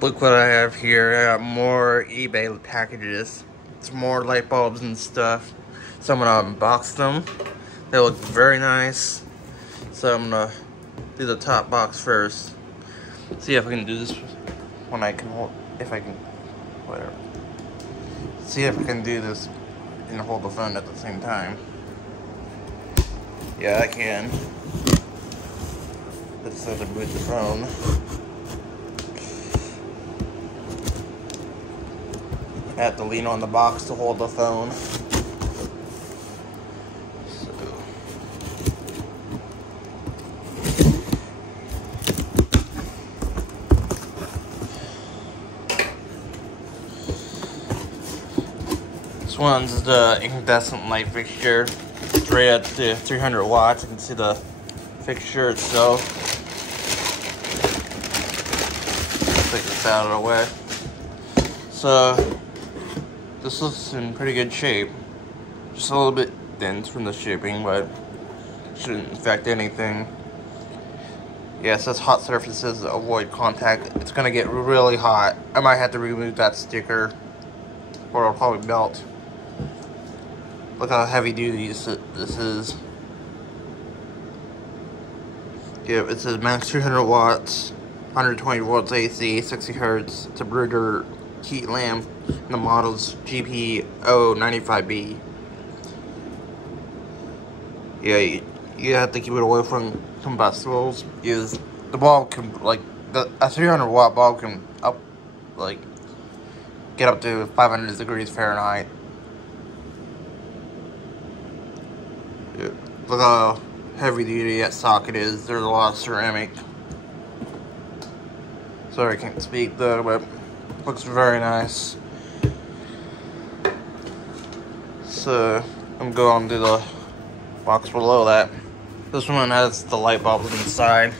Look what I have here. I got more eBay packages. It's more light bulbs and stuff. So I'm gonna unbox them. They look very nice. So I'm gonna do the top box first. See if I can do this when I can hold, if I can, whatever. See if I can do this and hold the phone at the same time. Yeah, I can. Let's have to boot the phone. I have to lean on the box to hold the phone. So. This one's the Incandescent light fixture. It's right at the 300 watts. You can see the fixture itself. Take this out of the way. So, this looks in pretty good shape. Just a little bit dent from the shipping, but shouldn't affect anything. Yeah, it says hot surfaces, avoid contact. It's gonna get really hot. I might have to remove that sticker, or it'll probably melt. Look how heavy duty this is. Yeah, it says max 200 watts, 120 volts AC, 60 hertz. It's a Brooder heat lamp. And the model's GP095B. Yeah, you have to keep it away from combustibles. Is the bulb can a 300 watt bulb can get up to 500 degrees Fahrenheit. Yeah, look how heavy duty that socket is. There's a lot of ceramic. Sorry, I can't speak though, but looks very nice. So I'm going to the box below that. This one has the light bulbs inside.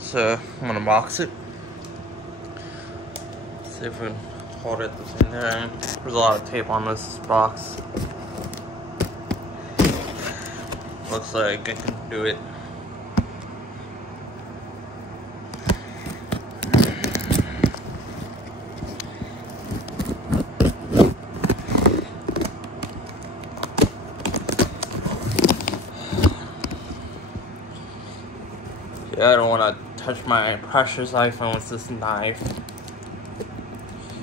So I'm gonna box it. See if we can hold it at the same time. There's a lot of tape on this box. Looks like I can do it. Yeah, I don't want to touch my precious iPhone with this knife.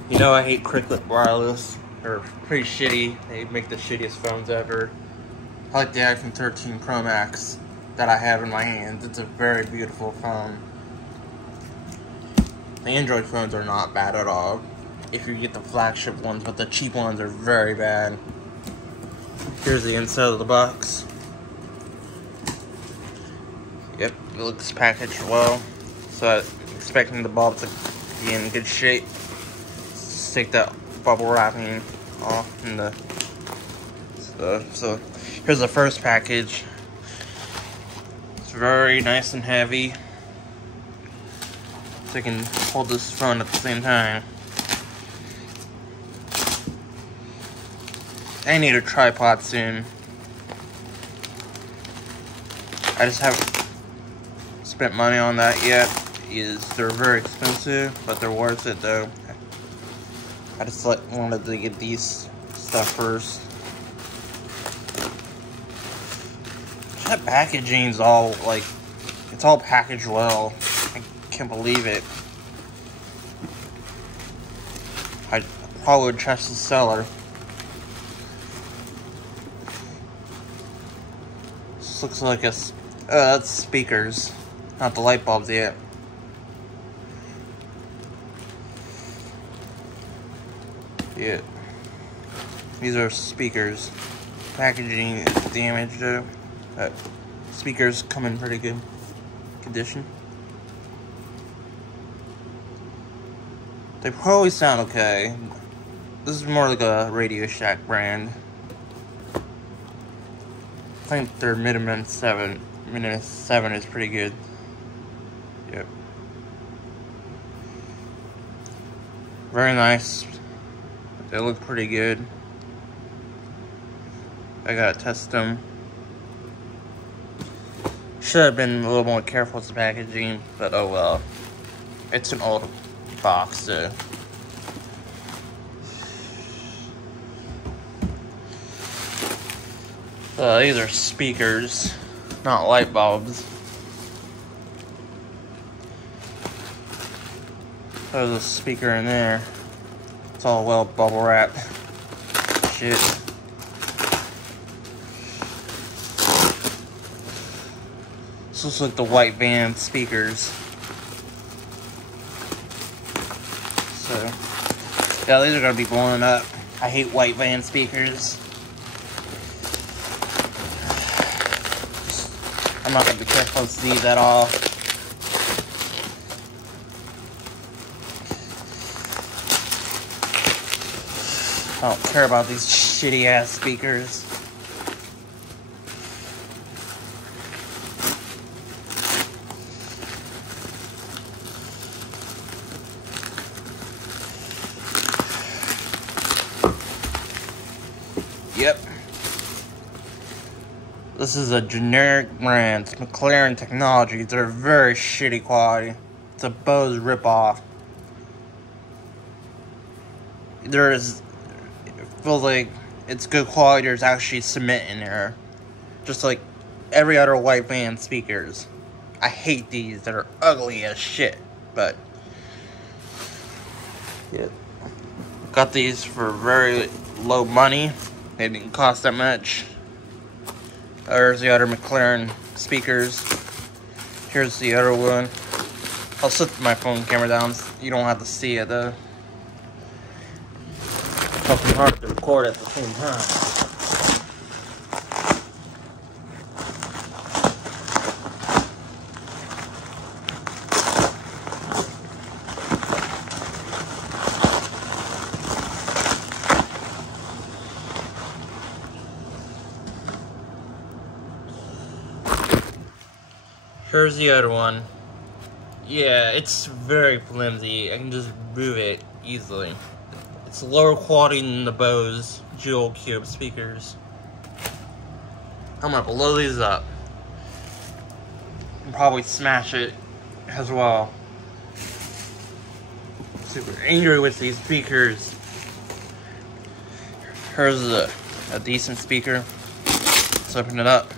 You know I hate Cricket Wireless. They're pretty shitty. They make the shittiest phones ever. I like the iPhone 13 Pro Max that I have in my hands. It's a very beautiful phone. The Android phones are not bad at all if you get the flagship ones, but the cheap ones are very bad. Here's the inside of the box. Yep, it looks packaged well. So I'm expecting the bulb to be in good shape. Let's take that bubble wrapping off and the stuff. So here's the first package. It's very nice and heavy. So I can hold this phone at the same time. I need a tripod soon. I just haven't spent money on that yet. They're very expensive, but they're worth it though. I just wanted to get these stuff first. That packaging's all it's all packaged well. I can't believe it. I probably would trust the seller. This looks like that's speakers, not the light bulbs yet. Yeah, these are speakers. Packaging is damaged though. But speakers come in pretty good condition. They probably sound okay. This is more like a Radio Shack brand. I think their minimum 7 is pretty good. Yep. Very nice. They look pretty good. I gotta test them. Should have been a little more careful with the packaging, but oh well. It's an old box, so. These are speakers, not light bulbs. There's a speaker in there. It's all well bubble wrapped. Shit. This looks like the white van speakers. So, yeah, these are gonna be blowing up. I hate white van speakers. I'm not gonna be careful with these at all. I don't care about these shitty ass speakers. Yep. This is a generic brand. It's McLaren Technology. They're very shitty quality. It's a Bose ripoff. It feels like it's good quality. There's actually cement in there. Just like every other white band speakers. I hate these. They're ugly as shit. But, yeah. Got these for very low money. They didn't cost that much. There's the other McLaren speakers. Here's the other one. I'll set my phone camera down. You don't have to see it though. It's fucking hard to record at the same time. Here's the other one. Yeah, it's very flimsy. I can just move it easily. It's lower quality than the Bose Dual Cube speakers. I'm gonna blow these up. And probably smash it as well. Super angry with these speakers. Here's a decent speaker. Let's open it up.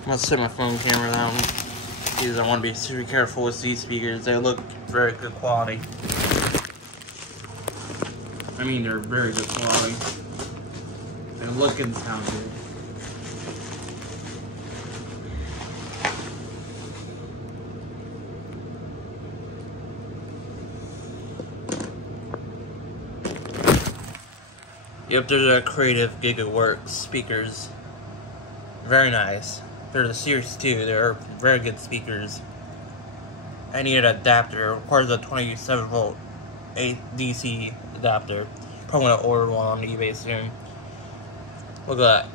I'm gonna set my phone camera down because I want to be super careful with these speakers. They look very good quality. I mean, they're very good quality. They look and sound good. Yep, they're the Creative GigaWorks speakers. Very nice. They're the Series 2. They're very good speakers. I need an adapter. It requires a 27 volt DC adapter. Probably gonna order one on eBay soon. Look at that.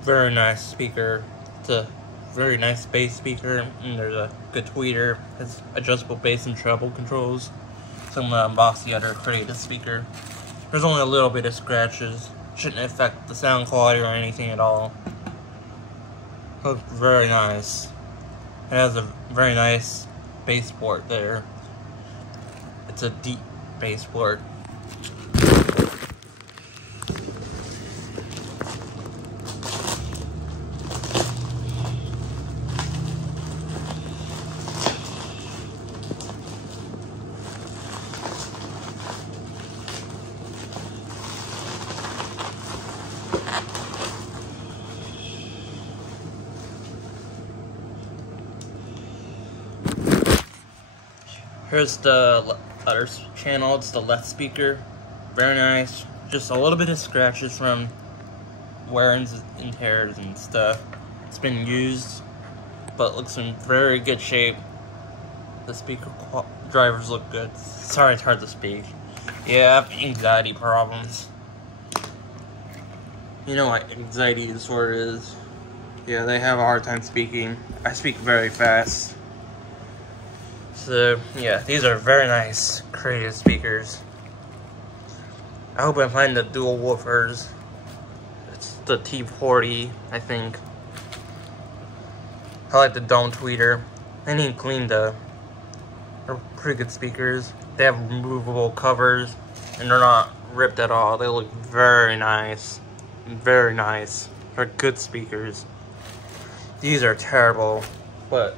Very nice speaker. It's a very nice bass speaker. And there's a good tweeter. It's adjustable bass and treble controls. So I'm gonna unbox the other Creative speaker. There's only a little bit of scratches. Shouldn't affect the sound quality or anything at all. Looks very nice. It has a very nice bass port there. It's a deep bass port. Here's the other channel, it's the left speaker. Very nice. Just a little bit of scratches from wear and tears and stuff. It's been used, but it looks in very good shape. The speaker drivers look good. Sorry, it's hard to speak. Yeah, I have anxiety problems. You know what anxiety disorder is? Yeah, they have a hard time speaking. I speak very fast. So, yeah, these are very nice, creative speakers. I hope I find the dual woofers. It's the T40, I think. I like the dome tweeter. They need cleaned up. They're pretty good speakers. They have removable covers, and they're not ripped at all. They look very nice. Very nice. They're good speakers. These are terrible, but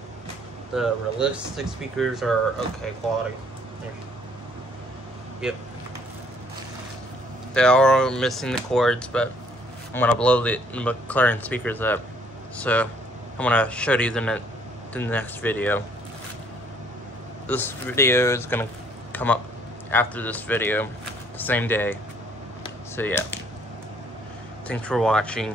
the realistic speakers are okay quality. Yep. They are missing the cords, but I'm gonna blow the McLaren speakers up. So I'm gonna show these in the next video. This video is gonna come up after this video, the same day. So yeah. Thanks for watching.